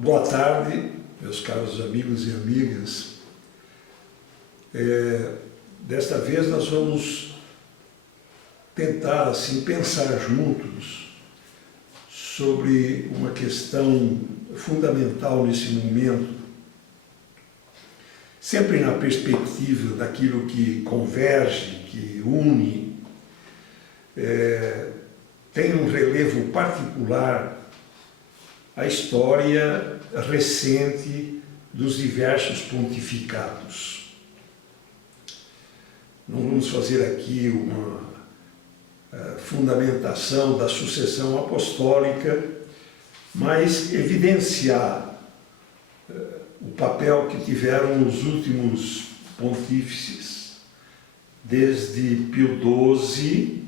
Boa tarde, meus caros amigos e amigas. Desta vez nós vamos tentar assim, pensar juntos sobre uma questão fundamental nesse momento, sempre na perspectiva daquilo que converge, que une, tem um relevo particular a história recente dos diversos pontificados. Não vamos fazer aqui uma fundamentação da sucessão apostólica, mas evidenciar o papel que tiveram os últimos pontífices, desde Pio XII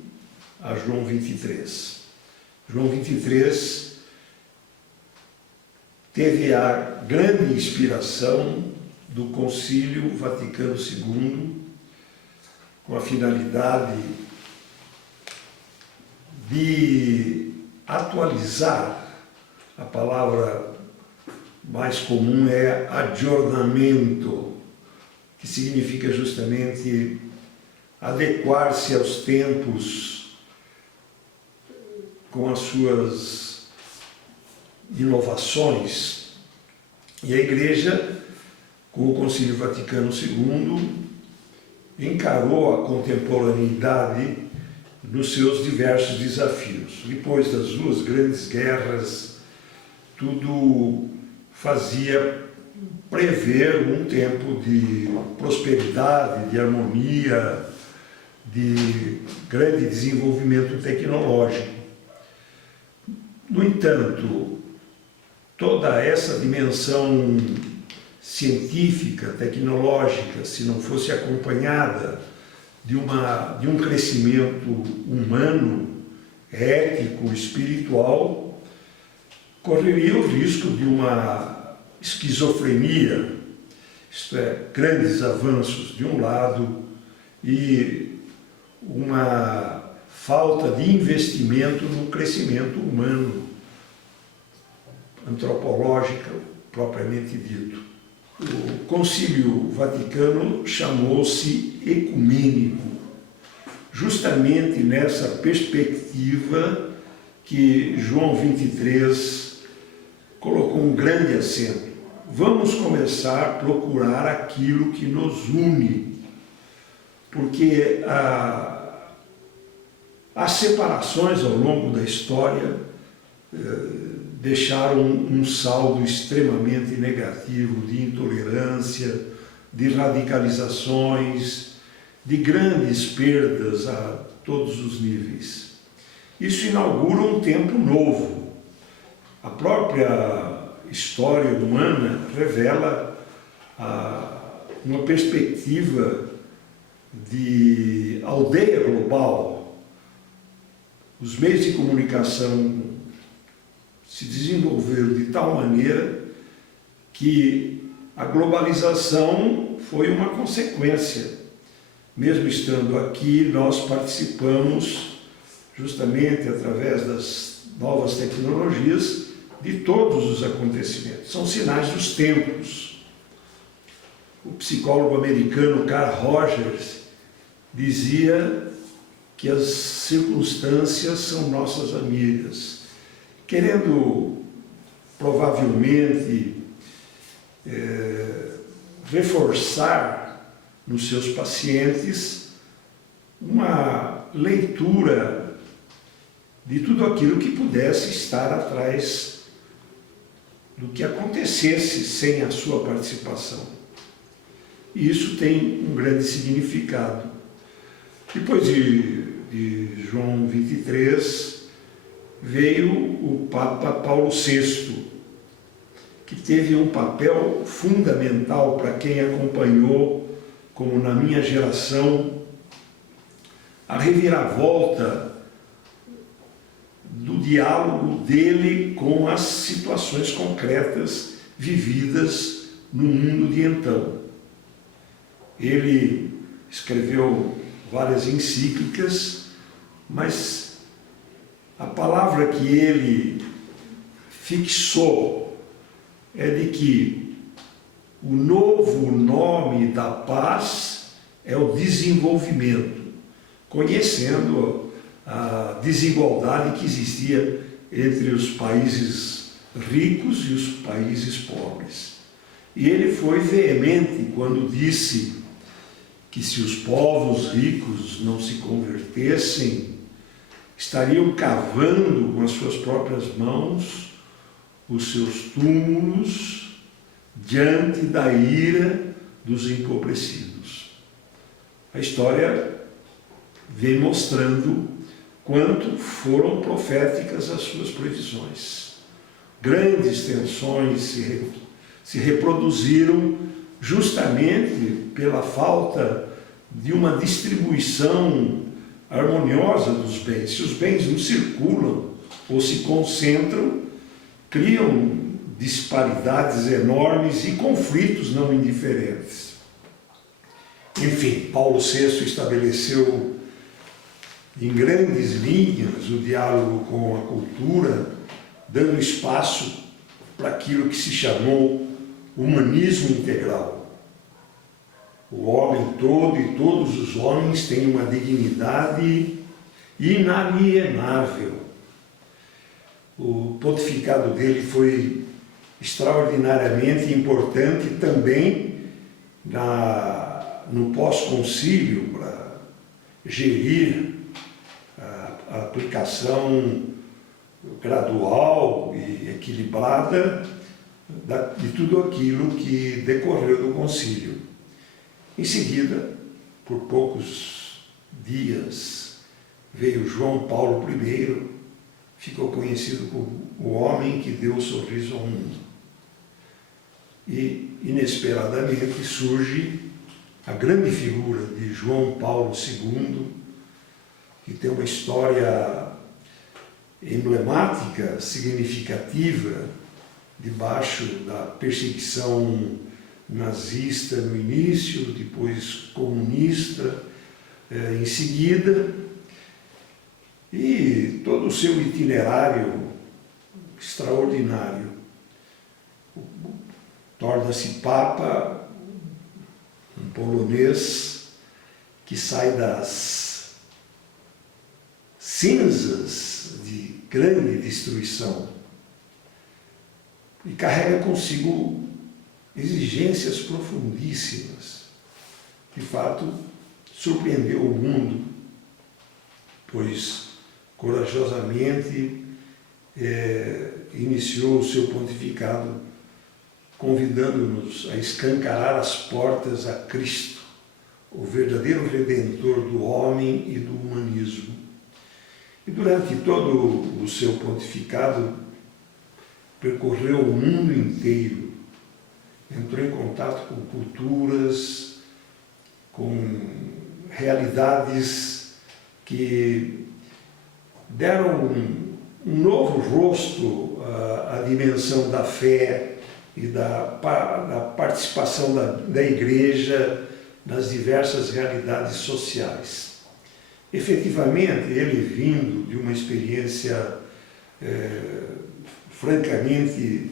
a João XXIII. João XXIII teve a grande inspiração do Concílio Vaticano II, com a finalidade de atualizar, a palavra mais comum é aggiornamento, que significa justamente adequar-se aos tempos com as suas inovações. E a Igreja, com o Concílio Vaticano II, encarou a contemporaneidade nos seus diversos desafios. Depois das duas grandes guerras, tudo fazia prever um tempo de prosperidade, de harmonia, de grande desenvolvimento tecnológico. No entanto, toda essa dimensão científica, tecnológica, se não fosse acompanhada de um crescimento humano, ético, espiritual, correria o risco de uma esquizofrenia, isto é, grandes avanços de um lado e uma falta de investimento no crescimento humano, antropológico, propriamente dito. O Concílio Vaticano chamou-se ecumênico, justamente nessa perspectiva que João XXIII colocou um grande acento. Vamos começar a procurar aquilo que nos une, porque as separações ao longo da história deixaram um saldo extremamente negativo de intolerância, de radicalizações, de grandes perdas a todos os níveis. Isso inaugura um tempo novo. A própria história humana revela uma perspectiva de aldeia global. Os meios de comunicação se desenvolveram de tal maneira que a globalização foi uma consequência. Mesmo estando aqui, nós participamos, justamente através das novas tecnologias, de todos os acontecimentos. São sinais dos tempos. O psicólogo americano Carl Rogers dizia que as circunstâncias são nossas amigas, querendo provavelmente reforçar nos seus pacientes uma leitura de tudo aquilo que pudesse estar atrás do que acontecesse sem a sua participação. E isso tem um grande significado. Depois de João XXIII, veio o Papa Paulo VI, que teve um papel fundamental para quem acompanhou, como na minha geração, a reviravolta do diálogo dele com as situações concretas vividas no mundo de então. Ele escreveu várias encíclicas, mas a palavra que ele fixou é de que o novo nome da paz é o desenvolvimento, conhecendo a desigualdade que existia entre os países ricos e os países pobres. E ele foi veemente quando disse que se os povos ricos não se convertessem, estariam cavando com as suas próprias mãos os seus túmulos diante da ira dos empobrecidos. A história vem mostrando quanto foram proféticas as suas previsões. Grandes tensões se reproduziram justamente pela falta de uma distribuição harmoniosa dos bens. Se os bens não circulam ou se concentram, criam disparidades enormes e conflitos não indiferentes. Enfim, Paulo VI estabeleceu em grandes linhas o diálogo com a cultura, dando espaço para aquilo que se chamou humanismo integral. O homem todo e todos os homens têm uma dignidade inalienável. O pontificado dele foi extraordinariamente importante também no pós-concílio para gerir a aplicação gradual e equilibrada de tudo aquilo que decorreu do concílio. Em seguida, por poucos dias, veio João Paulo I, ficou conhecido como o homem que deu o sorriso ao mundo. E, inesperadamente, surge a grande figura de João Paulo II, que tem uma história emblemática, significativa, debaixo da perseguição nazista no início, depois comunista em seguida, e todo o seu itinerário extraordinário. Torna-se Papa, um polonês que sai das cinzas de grande destruição e carrega consigo exigências profundíssimas. De fato, surpreendeu o mundo, pois corajosamente iniciou o seu pontificado convidando-nos a escancarar as portas a Cristo, o verdadeiro Redentor do homem e do humanismo. E durante todo o seu pontificado, percorreu o mundo inteiro, entrou em contato com culturas, com realidades que deram um novo rosto à dimensão da fé e da participação da Igreja nas diversas realidades sociais. Efetivamente, ele vindo de uma experiência francamente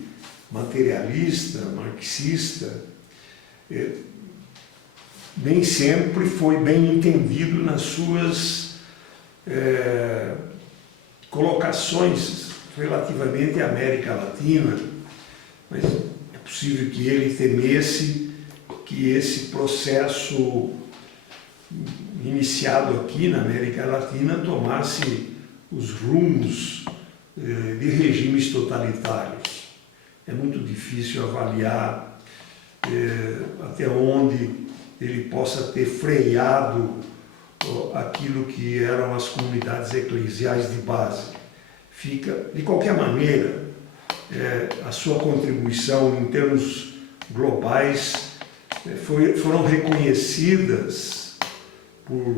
materialista, marxista, nem sempre foi bem entendido nas suas colocações relativamente à América Latina, mas é possível que ele temesse que esse processo iniciado aqui na América Latina tomasse os rumos de regimes totalitários. É muito difícil avaliar até onde ele possa ter freado aquilo que eram as comunidades eclesiais de base. De qualquer maneira, a sua contribuição em termos globais foram reconhecidas por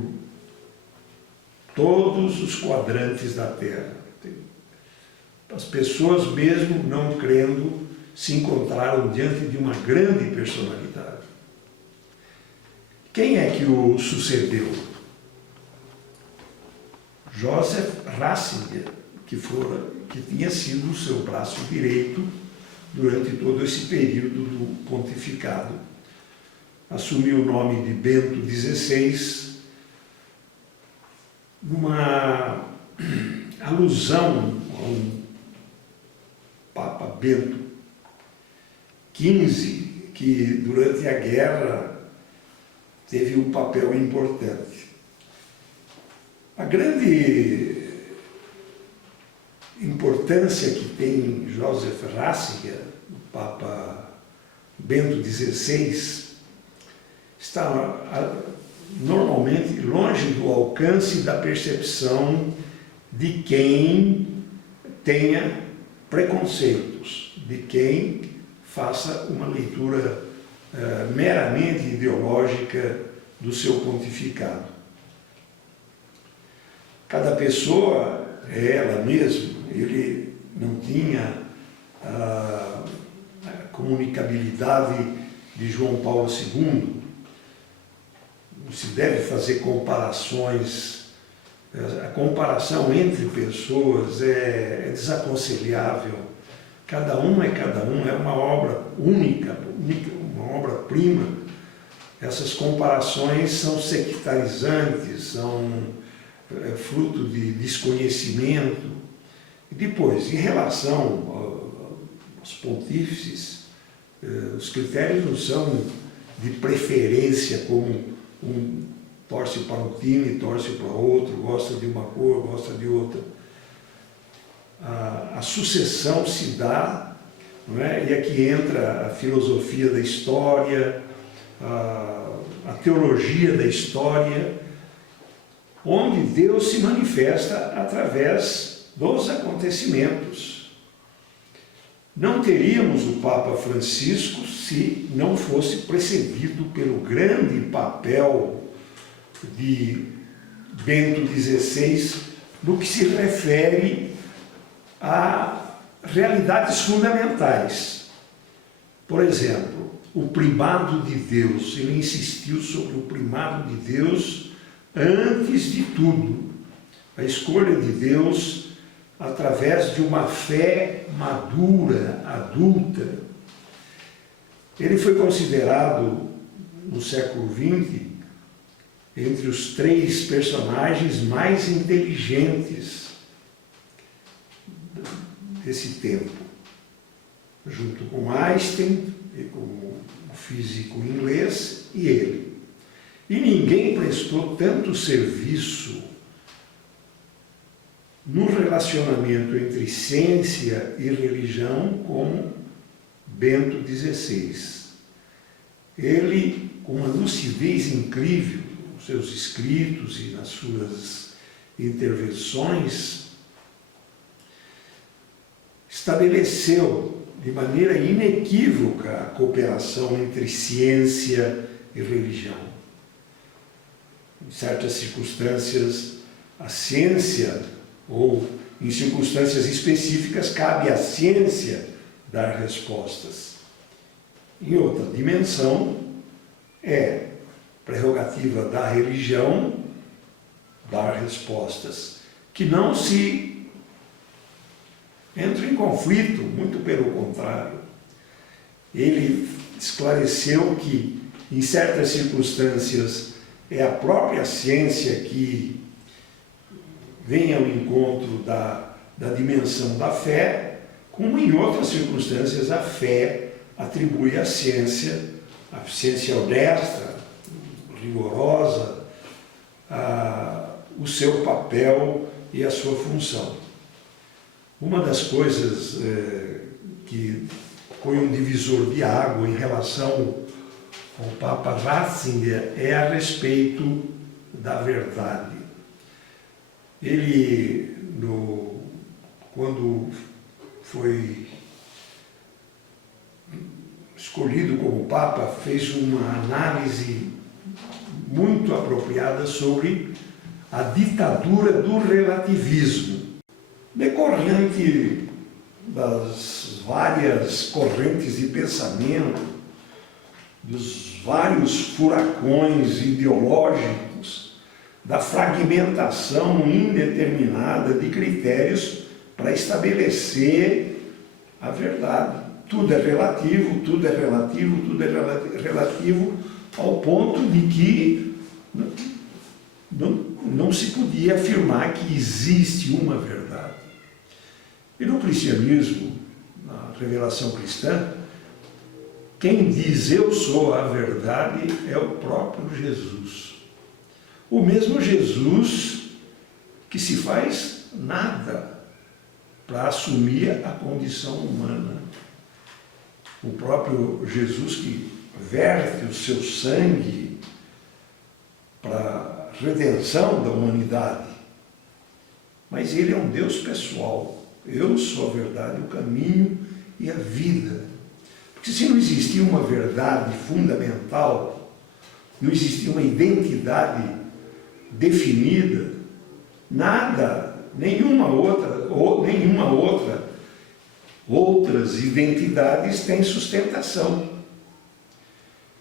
todos os quadrantes da Terra. As pessoas, mesmo não crendo, se encontraram diante de uma grande personalidade. Quem é que o sucedeu? Joseph Ratzinger, que tinha sido o seu braço direito durante todo esse período do pontificado. Assumiu o nome de Bento XVI, numa alusão ao Papa Bento XV, que durante a guerra teve um papel importante. A grande importância que tem Joseph Ratzinger, o Papa Bento XVI, está normalmente longe do alcance da percepção de quem tenha preconceitos, de quem faça uma leitura meramente ideológica do seu pontificado. Cada pessoa é ela mesma. Ele não tinha a comunicabilidade de João Paulo II. Não se deve fazer comparações. A comparação entre pessoas é desaconselhável. Cada um, é uma obra única, uma obra-prima. Essas comparações são sectarizantes, são fruto de desconhecimento. E depois, em relação aos pontífices, os critérios não são de preferência, como um torce para um time, torce para outro, gosta de uma cor, gosta de outra. A sucessão se dá, não é? E aqui entra a filosofia da história, a teologia da história, onde Deus se manifesta através dos acontecimentos. Não teríamos o Papa Francisco se não fosse precedido pelo grande papel de Bento XVI no que se refere a realidades fundamentais. Por exemplo, o primado de Deus. Ele insistiu sobre o primado de Deus antes de tudo. A escolha de Deus através de uma fé madura, adulta. Ele foi considerado, no século XX, entre os 3 personagens mais inteligentes desse tempo, junto com Einstein, com o físico inglês, e ele. E ninguém prestou tanto serviço no relacionamento entre ciência e religião como Bento XVI. Ele, com uma lucidez incrível, nos seus escritos e nas suas intervenções, estabeleceu de maneira inequívoca a cooperação entre ciência e religião. Em certas circunstâncias, a ciência, ou em circunstâncias específicas, cabe à ciência dar respostas. Em outra dimensão, é prerrogativa da religião dar respostas, que não se entram em conflito, muito pelo contrário. Ele esclareceu que, em certas circunstâncias, é a própria ciência que vem ao encontro da dimensão da fé, como em outras circunstâncias a fé atribui à ciência, a ciência honesta, rigorosa, o seu papel e a sua função. Uma das coisas que foi um divisor de água em relação ao Papa Ratzinger é a respeito da verdade. Ele, quando foi escolhido como Papa, fez uma análise muito apropriada sobre a ditadura do relativismo, decorrente das várias correntes de pensamento, dos vários furacões ideológicos, da fragmentação indeterminada de critérios para estabelecer a verdade. tudo é relativo, tudo é relativo, tudo é relativo, ao ponto de que não se podia afirmar que existe uma verdade. E no cristianismo, na revelação cristã, quem diz eu sou a verdade é o próprio Jesus. O mesmo Jesus que se faz nada para assumir a condição humana. O próprio Jesus que verte o seu sangue para a redenção da humanidade. Mas ele é um Deus pessoal. Eu sou a verdade, o caminho e a vida. Porque se não existia uma verdade fundamental, não existia uma identidade definida, nada, outras identidades têm sustentação.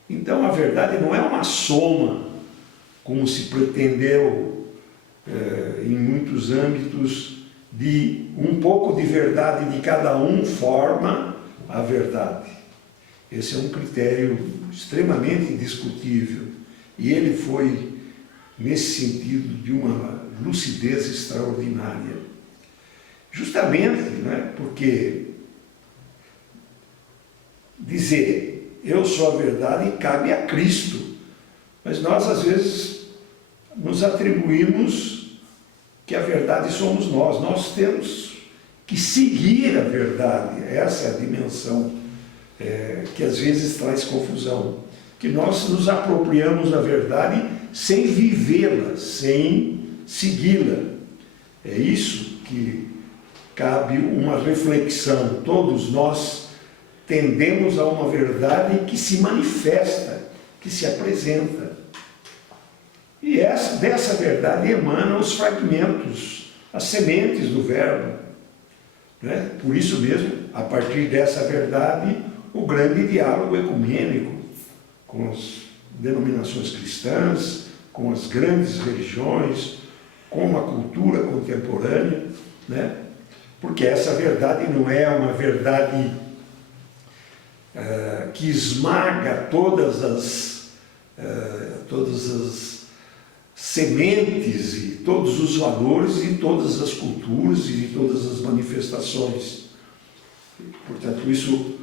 Então a verdade não é uma soma, como se pretendeu em muitos âmbitos, de um pouco de verdade de cada um forma a verdade. Esse é um critério extremamente discutível e ele foi, nesse sentido, de uma lucidez extraordinária. Justamente, né, porque dizer eu sou a verdade cabe a Cristo, mas nós às vezes nos atribuímos que a verdade somos nós temos que seguir a verdade, essa é a dimensão que às vezes traz confusão, que nós nos apropriamos da verdade sem vivê-la, sem segui-la. É isso que cabe uma reflexão. Todos nós tendemos a uma verdade que se manifesta, que se apresenta. E dessa verdade emanam os fragmentos, as sementes do verbo. Né? Por isso mesmo, a partir dessa verdade, o grande diálogo ecumênico com as denominações cristãs, com as grandes religiões, com a cultura contemporânea, né? Porque essa verdade não é uma verdade que esmaga todas as sementes e todos os valores e todas as culturas e todas as manifestações. Portanto, isso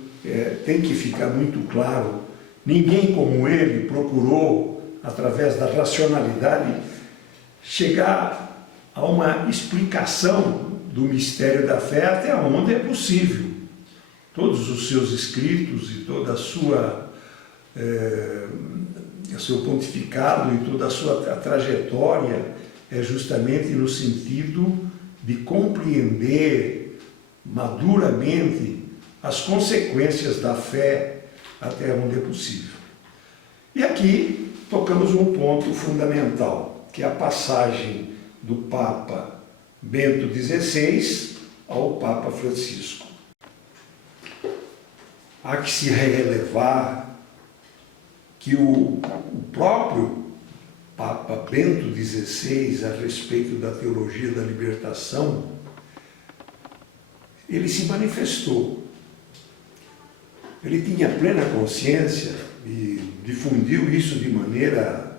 tem que ficar muito claro. Ninguém como ele procurou, através da racionalidade, chegar a uma explicação do mistério da fé até onde é possível. Todos os seus escritos e toda a sua seu pontificado e toda a sua trajetória é justamente no sentido de compreender maduramente as consequências da fé até onde é possível. E aqui tocamos um ponto fundamental, que é a passagem do Papa Bento XVI ao Papa Francisco. Há que se relevar que o próprio Papa Bento XVI, a respeito da teologia da libertação, ele se manifestou. Ele tinha plena consciência e difundiu isso de maneira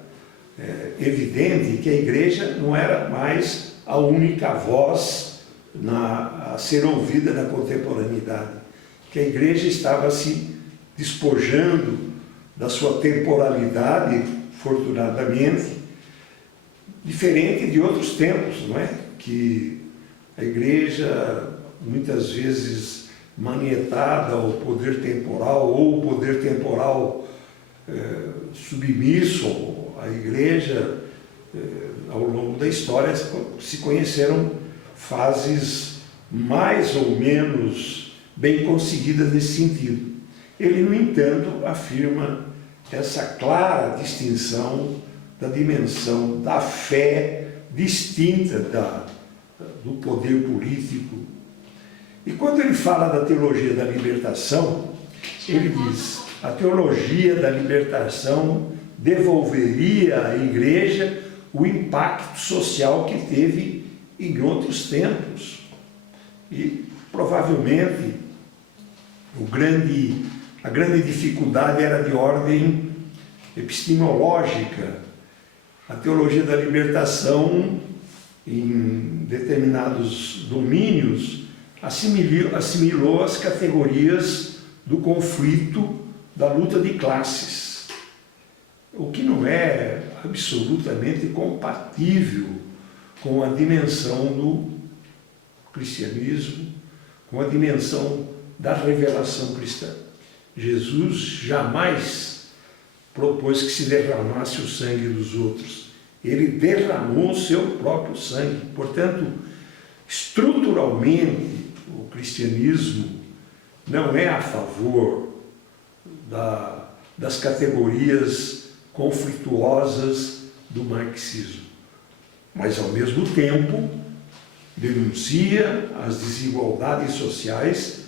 evidente, que a Igreja não era mais a única voz a ser ouvida na contemporaneidade, que a Igreja estava se despojando da sua temporalidade, fortunadamente, diferente de outros tempos, não é? Que a Igreja, muitas vezes manietada ao poder temporal, ou o poder temporal submisso à Igreja, ao longo da história se conheceram fases mais ou menos bem conseguidas nesse sentido. Ele, no entanto, afirma essa clara distinção da dimensão da fé distinta do poder político. E quando ele fala da teologia da libertação, ele diz: a teologia da libertação devolveria à Igreja o impacto social que teve em outros tempos. E, provavelmente, A grande dificuldade era de ordem epistemológica. A teologia da libertação, em determinados domínios, assimilou as categorias do conflito, da luta de classes, o que não é absolutamente compatível com a dimensão do cristianismo, com a dimensão da revelação cristã. Jesus jamais propôs que se derramasse o sangue dos outros. Ele derramou o seu próprio sangue. Portanto, estruturalmente, o cristianismo não é a favor das categorias conflituosas do marxismo, mas, ao mesmo tempo, denuncia as desigualdades sociais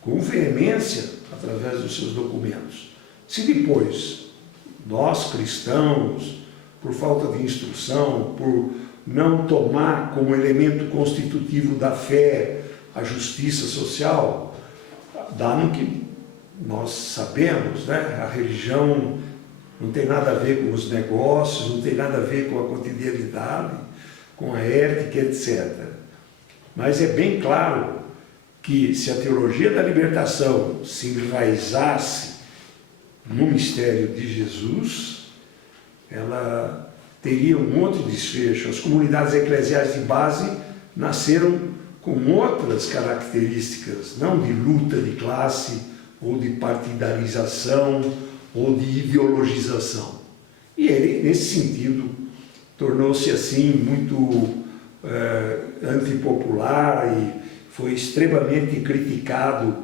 com veemência através dos seus documentos. Se depois nós, cristãos, por falta de instrução, por não tomar como elemento constitutivo da fé a justiça social, dá no que nós sabemos, né? A religião não tem nada a ver com os negócios, não tem nada a ver com a cotidianidade, com a ética, etc. Mas é bem claro que se a teologia da libertação se enraizasse no mistério de Jesus, ela teria um outro desfecho. As comunidades eclesiais de base nasceram com outras características, não de luta de classe, ou de partidarização, ou de ideologização. E ele, nesse sentido, tornou-se assim muito antipopular e foi extremamente criticado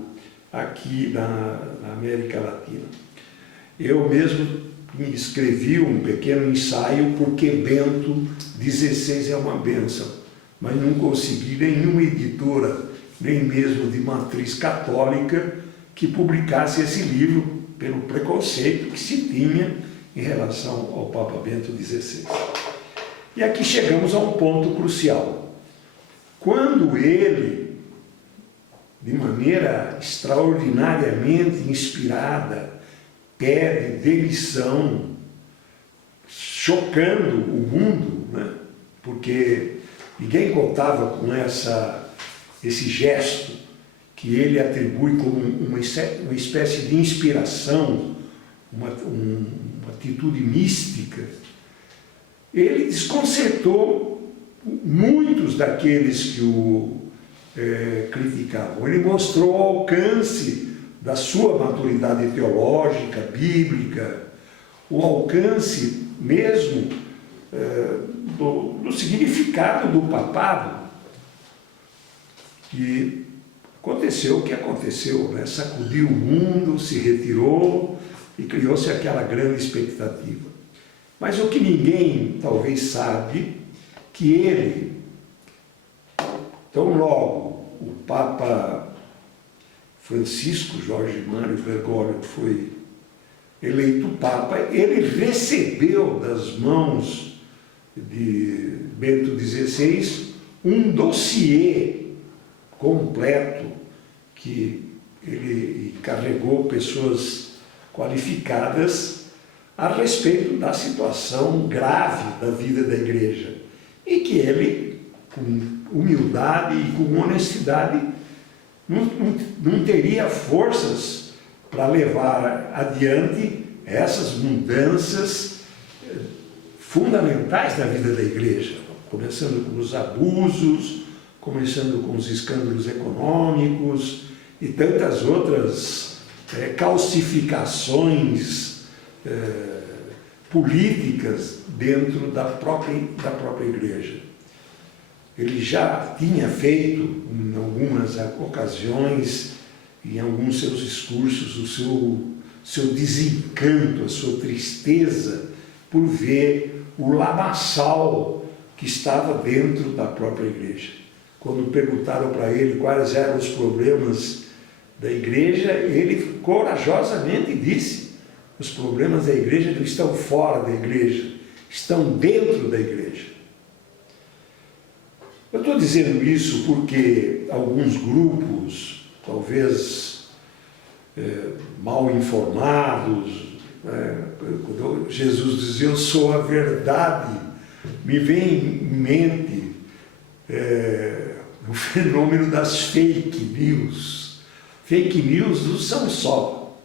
aqui na América Latina. Eu mesmo escrevi um pequeno ensaio porque Bento XVI é uma bênção, mas não consegui nenhuma editora, nem mesmo de matriz católica, que publicasse esse livro pelo preconceito que se tinha em relação ao Papa Bento XVI. E aqui chegamos a um ponto crucial. Quando ele, de maneira extraordinariamente inspirada, pede demissão, chocando o mundo, né? Porque ninguém contava com esse gesto que ele atribui como uma espécie de inspiração, uma atitude mística. Ele desconcertou muitos daqueles que o criticavam. Ele mostrou o alcance da sua maturidade teológica, bíblica, o alcance mesmo do significado do papado. E aconteceu o que aconteceu, né? Sacudiu o mundo, se retirou e criou-se aquela grande expectativa. Mas o que ninguém talvez sabe, que ele, tão logo o Papa Francisco Jorge Mário Bergoglio foi eleito Papa, ele recebeu das mãos de Bento XVI um dossiê completo que ele carregou pessoas qualificadas a respeito da situação grave da vida da igreja e que ele, com humildade e com honestidade, não teria forças para levar adiante essas mudanças fundamentais da vida da igreja, começando com os abusos, começando com os escândalos econômicos e tantas outras calcificações políticas dentro da própria igreja. Ele já tinha feito, em algumas ocasiões, em alguns seus discursos, o seu desencanto, a sua tristeza por ver o lamaçal que estava dentro da própria igreja. Quando perguntaram para ele quais eram os problemas da igreja, ele corajosamente disse: os problemas da igreja não estão fora da igreja, estão dentro da igreja. Eu estou dizendo isso porque alguns grupos, talvez mal informados. Quando Jesus dizia, eu sou a verdade, me vem em mente o fenômeno das fake news. Fake news não são só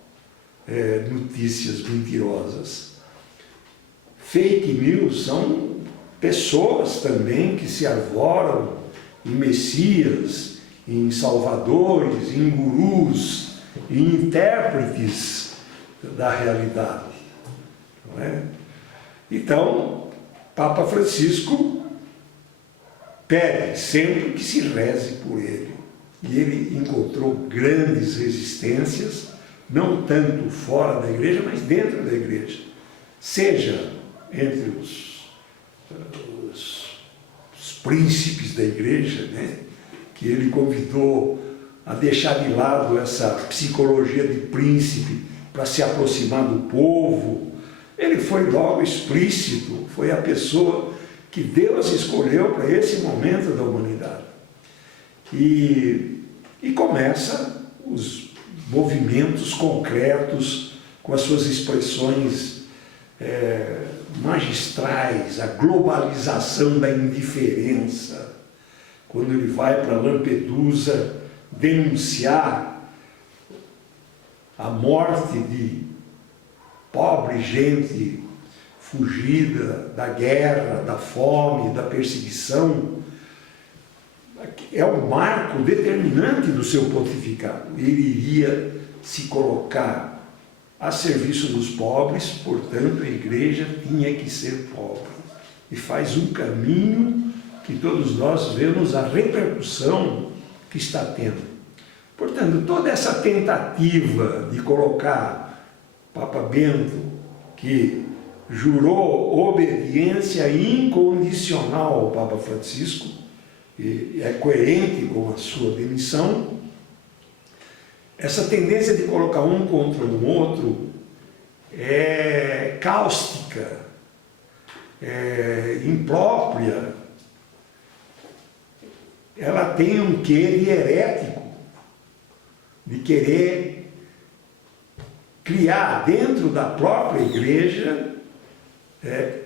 notícias mentirosas. Fake news são pessoas também que se arvoram em messias, em salvadores, em gurus, em intérpretes da realidade. Não é? Então, Papa Francisco pede sempre que se reze por ele. E ele encontrou grandes resistências, não tanto fora da igreja, mas dentro da igreja. Seja entre os príncipes da igreja, né, que ele convidou a deixar de lado essa psicologia de príncipe para se aproximar do povo. Ele foi logo explícito, foi a pessoa que Deus escolheu para esse momento da humanidade. E começa os movimentos concretos com as suas expressões magistrais, a globalização da indiferença. Quando ele vai para Lampedusa denunciar a morte de pobre gente fugida da guerra, da fome, da perseguição, é um marco determinante do seu pontificado. Ele iria se colocar a serviço dos pobres, portanto a igreja tinha que ser pobre. E faz um caminho que todos nós vemos a repercussão que está tendo. Portanto, toda essa tentativa de colocar Papa Bento, que jurou obediência incondicional ao Papa Francisco, e é coerente com a sua demissão, essa tendência de colocar um contra o outro é cáustica, é imprópria, ela tem um quê de herético, de querer criar dentro da própria igreja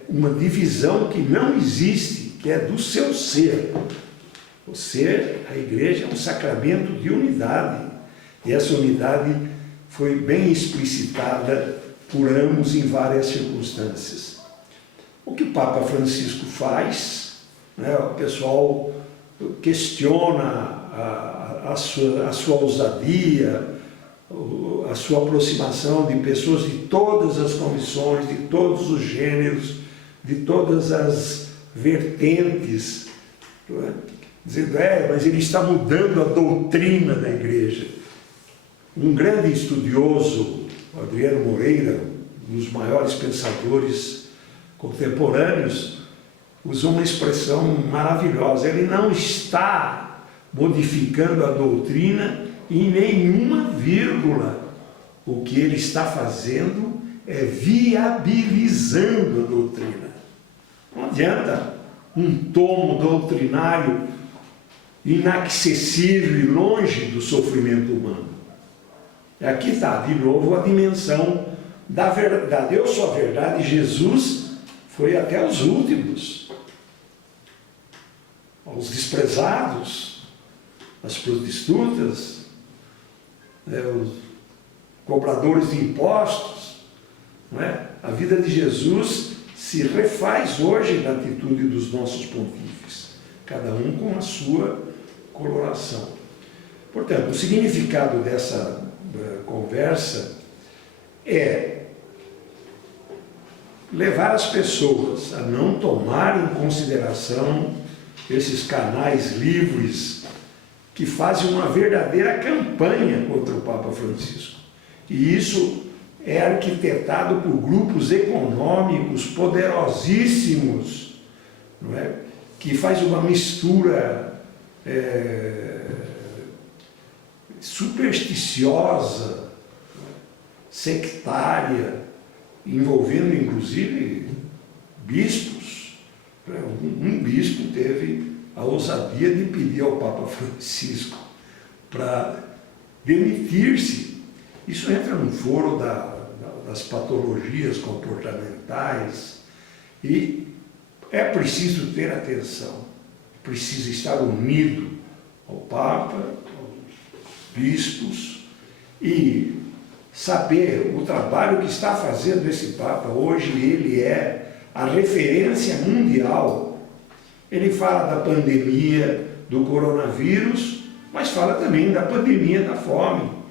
uma divisão que não existe, que é do seu ser. O ser, a igreja, é um sacramento de unidade. E essa unidade foi bem explicitada por ambos em várias circunstâncias. O que o Papa Francisco faz, né, o pessoal questiona a sua ousadia, a sua aproximação de pessoas de todas as comissões, de todos os gêneros, de todas as vertentes, dizendo, mas ele está mudando a doutrina da igreja. Um grande estudioso, Adriano Moreira, um dos maiores pensadores contemporâneos, usou uma expressão maravilhosa. Ele não está modificando a doutrina em nenhuma vírgula. O que ele está fazendo é viabilizando a doutrina. Não adianta um tomo doutrinário inacessível e longe do sofrimento humano. Aqui está, de novo, a dimensão da verdade. Eu sou a verdade. Jesus foi até os últimos, aos desprezados, as prostitutas, os cobradores de impostos. Não é? A vida de Jesus se refaz hoje na atitude dos nossos pontífices, cada um com a sua coloração. Portanto, o significado dessa conversa é levar as pessoas a não tomar em consideração esses canais livres que fazem uma verdadeira campanha contra o Papa Francisco. E isso é arquitetado por grupos econômicos poderosíssimos, não é? Que faz uma mistura supersticiosa, sectária, envolvendo inclusive bispos. Um bispo teve a ousadia de pedir ao Papa Francisco para demitir-se. Isso entra no foro das patologias comportamentais e é preciso ter atenção, precisa estar unido ao Papa, aos bispos e saber o trabalho que está fazendo esse Papa. Hoje ele é a referência mundial. Ele fala da pandemia do coronavírus, mas fala também da pandemia da fome.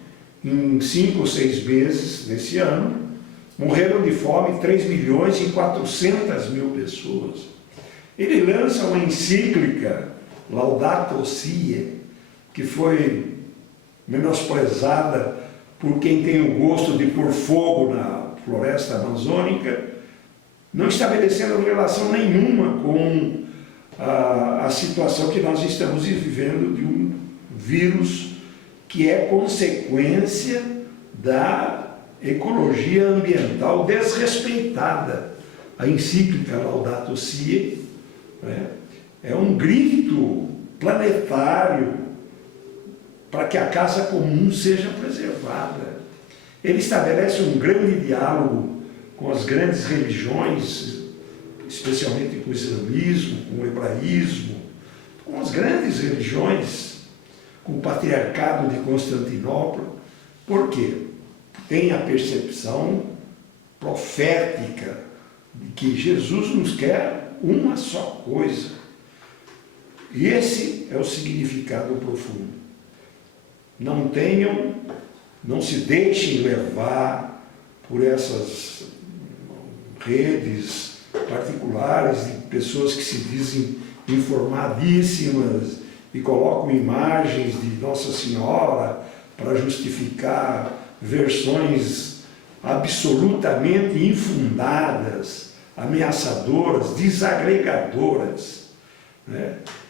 Em 5 ou 6 meses desse ano, morreram de fome 3.400.000 pessoas. Ele lança uma encíclica, Laudato Si', que foi menosprezada por quem tem o gosto de pôr fogo na floresta amazônica, não estabelecendo relação nenhuma com a situação que nós estamos vivendo de um vírus que é consequência da ecologia ambiental desrespeitada. A encíclica Laudato Si' é um grito planetário para que a casa comum seja preservada. Ele estabelece um grande diálogo com as grandes religiões, especialmente com o islamismo, com o hebraísmo, com as grandes religiões, com o patriarcado de Constantinopla. Por quê? Tem a percepção profética de que Jesus nos quer uma só coisa. E esse é o significado profundo. Não se deixem levar por essas redes particulares de pessoas que se dizem informadíssimas e colocam imagens de Nossa Senhora para justificar versões absolutamente infundadas, ameaçadoras, desagregadoras.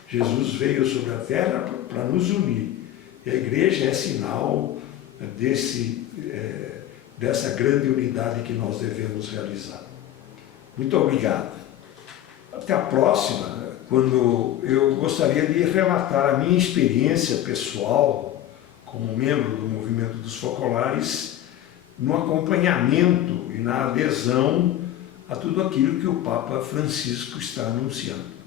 Jesus veio sobre a terra para nos unir. E a igreja é sinal dessa grande unidade que nós devemos realizar. Muito obrigado. Até a próxima, quando eu gostaria de relatar a minha experiência pessoal como membro do Movimento dos Focolares no acompanhamento e na adesão a tudo aquilo que o Papa Francisco está anunciando.